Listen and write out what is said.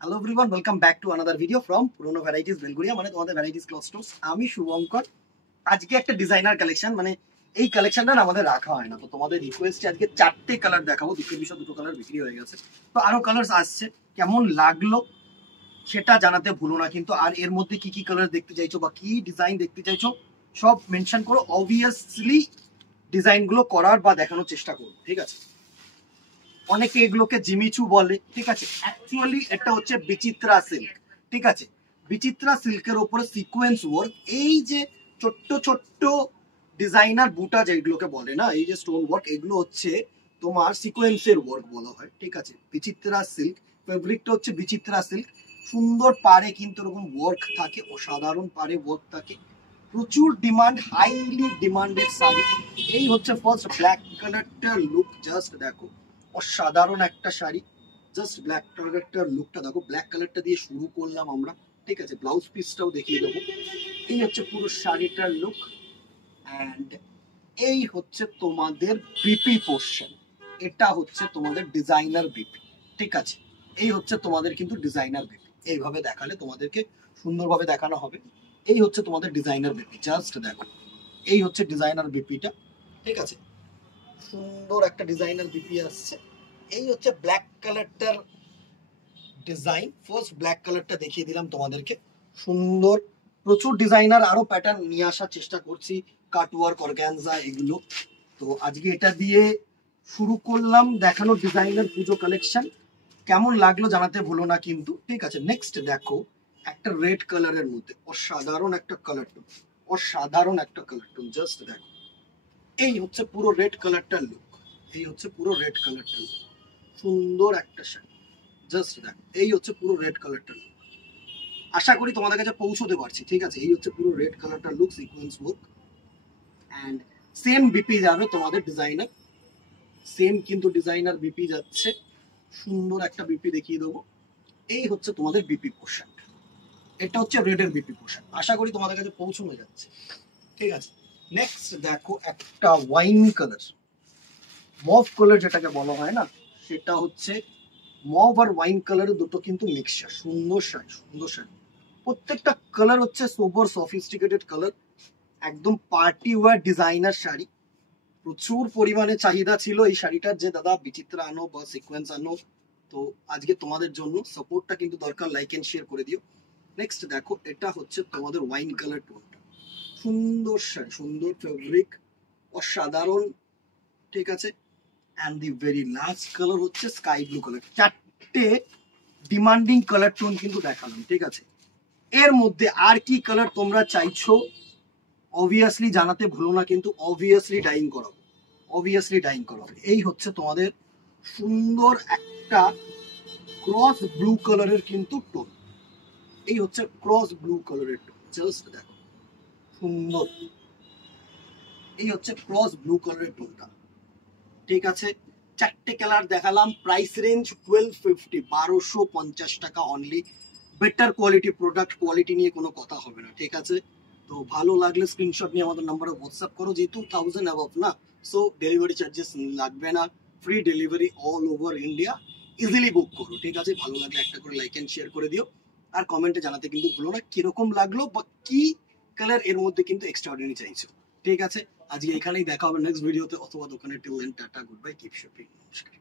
Hello everyone, welcome back to another video from পুরনো varieties Belgharia, মানে তোমাদের ভ্যারাইটিস ক্লথ স্টোর্স। আমি শুভঙ্কর। আজকে একটা ডিজাইনার কালেকশন, মানে এই কালেকশনটা না আমাদের রাখা হয় না, তো তোমাদের রিকোয়েস্টে আজকে 4টে কালার দেখাবো। দুঃখের বিষয় 2টো কালার বিক্রি হয়ে গেছে, তো আরো কালার্স আসছে। কেমন লাগলো সেটা জানাতে ভুলো না কিন্তু। আর এর মধ্যে কি কি কালার দেখতে চাইছো বা কি ডিজাইন দেখতে চাইছো সব মেনশন করো। অবভিয়াসলি ডিজাইনগুলো করার বা দেখানোর চেষ্টা করো, ঠিক আছে? অনেকে এগুলোকে জিমিচু বলে, ঠিক আছে? অ্যাকচুয়ালি এটা হচ্ছে বিচিত্রা সিল্ক, ঠিক আছে? বিচিত্রা সিল্কের উপরে সিকোয়েন্স ওয়ার্ক, এই যে ছোট্ট ছোট্ট ডিজাইনার বুটা যেগুলোকে বলে না, এই যে স্টোন ওয়ার্ক, এগুলো হচ্ছে তোমার সিকোয়েন্সের ওয়ার্ক বলা হয়, ঠিক আছে? বিচিত্রা সিল্ক ফেব্রিকটা হচ্ছে বিচিত্রা সিল্ক। সুন্দর পারে কিন্তু এরকম ওয়ার্ক থাকে, অসাধারণ পারে ওয়ার্ক থাকে, প্রচুর ডিমান্ড, হাইলি ডিমান্ডেড শাড়ি। এই হচ্ছে ফার্স্ট ব্ল্যাক কালারটার লুক, জাস্ট দেখো অসাধারণ একটা শাড়ি। জাস্ট ব্ল্যাক কালারটার লুকটা দেখো, ব্ল্যাক কালারটা দিয়ে শুরু করলাম আমরা, ঠিক আছে? ব্লাউজ পিসটাও দেখিয়ে দেবো। এই হচ্ছে পুরো শাড়িটার লুক, অ্যান্ড এই হচ্ছে তোমাদের বিপি পোর্শন। এটা হচ্ছে তোমাদের ডিজাইনার বিপি, ঠিক আছে? এই হচ্ছে তোমাদের কিন্তু ডিজাইনার বিপি। এইভাবে দেখালে তোমাদেরকে সুন্দরভাবে দেখানো হবে। এই হচ্ছে তোমাদের ডিজাইনার বিপি, জাস্ট দেখো। এই হচ্ছে ডিজাইনার বিপিটা, ঠিক আছে? সুন্দর একটা ডিজাইনার বিপি আসছে। এই হচ্ছে ব্ল্যাক কালারটার ডিজাইন। ফার্স্ট ব্ল্যাক কালারটা দেখিয়ে দিলাম তোমাদেরকে, সুন্দর। প্রচুর ডিজাইনার আরো প্যাটার্ন নিয়ে আসার চেষ্টা করছি, কাটওয়ার্ক, অর্গানজা, এগুলো। তো আজকে এটা দিয়ে শুরু করলাম দেখানো ডিজাইনার পুজো কালেকশন। কেমন লাগলো জানাতে ভুলো না কিন্তু, ঠিক আছে? নেক্সট দেখো একটা রেড কালারের মধ্যে অসাধারণ একটা কালার টোন, অসাধারণ একটা কালার টোন, জাস্ট দেখো। এই হচ্ছে পুরো রেড কালারটার লুক, এই হচ্ছে পুরো রেড কালারটার লুক। সুন্দর একটা শাড়ি, জাস্ট দেখো। এই হচ্ছে পুরো রেড কালারটার লুক। আশা করি তোমাদের কাছে পৌঁছতে পারছি, ঠিক আছে? এই হচ্ছে পুরো রেড কালারটার look, sequence work, and same BP যাবে তোমাদের ডিজাইনার, সেম কিন্তু ডিজাইনার বিপি যাচ্ছে। সুন্দর একটা বিপি দেখিয়ে দেবো। এই হচ্ছে তোমাদের বিপি পোর্শন, এটা হচ্ছে রেডের বিপি পোর্শন। আশা করি তোমাদের কাছে পৌঁছানো যাচ্ছে, ঠিক আছে? নেক্সট দেখো একটা ওয়াইন কালার, মভ কালার যেটাকে বলা হয় না, সেটা হচ্ছে মভ আর ওয়াইন কালারের দুটো কিন্তু মিক্সচার। সুন্দর শাড়ি, সুন্দর শাড়ি। প্রত্যেকটা কালার হচ্ছে সোবার সফিস্টিকেটেড কালার, একদম পার্টি ওয়্যার ডিজাইনার শাড়ি। প্রচুর পরিমাণে চাহিদা ছিল এই শাড়িটার, যে দাদা বিচিত্রা আনো বা সিকোয়েন্স আনো। তো আজকে তোমাদের জন্য সাপোর্টটা কিন্তু দরকার, লাইক এন্ড শেয়ার করে দিও। নেক্সট দেখো এটা হচ্ছে তোমাদের ওয়াইন কালার টোনটা। সুন্দর শাড়ি, সুন্দর ফেব্রিক, অসাধারণ, ঠিক আছে? And the very last colour হচ্ছে স্কাই ব্লু কালার। 4টে ডিমান্ডিং কালার টোন কিন্তু দেখালাম, ঠিক আছে? এর মধ্যে আর কি কালার তোমরা চাইছো অবভিয়াসলি জানাতে ভুলো না কিন্তু। অবভিয়াসলি ডাইং করাবো, অবভিয়াসলি ডাইং করাবো। এই হচ্ছে তোমাদের সুন্দর একটা ক্রস ব্লু কালারের কিন্তু টোন। এই হচ্ছে ক্রস ব্লু কালারের টোন, জাস্ট দেখো সুন্দর। এই হচ্ছে ক্রস ব্লু কালারের টোনটা, ঠিক আছে? 4টে কালার দেখালাম, প্রাইস রেঞ্জ 1250, 1250 টাকা only. Better quality product, quality নিয়ে কোনো কথা হবে না, ঠিক আছে? তো ভালো লাগলে স্ক্রিনশট নিয়ে আমাদের নাম্বারে হোয়াটসঅ্যাপ করো। যেহেতু 1000 অ্যাবভ না, সো ডেলিভারি চার্জেস লাগবে না, free delivery all over India. Easily book করো, ঠিক আছে? ভালো লাগলে একটা করে লাইক এন্ড শেয়ার করে দিও, আর কমেন্টে জানাতে কিন্তু ভুলো না কিরকম লাগলো বা কি কালার এর মধ্যে কিন্তু এক্সট্রাঅর্ডিনারি চাইছো, ঠিক আছে? আজকে এখানেই দেখা হবে নেক্সট ভিডিওতে অথবা দোকানে। Till then tata, good bye, keep shopping, নমস্কার।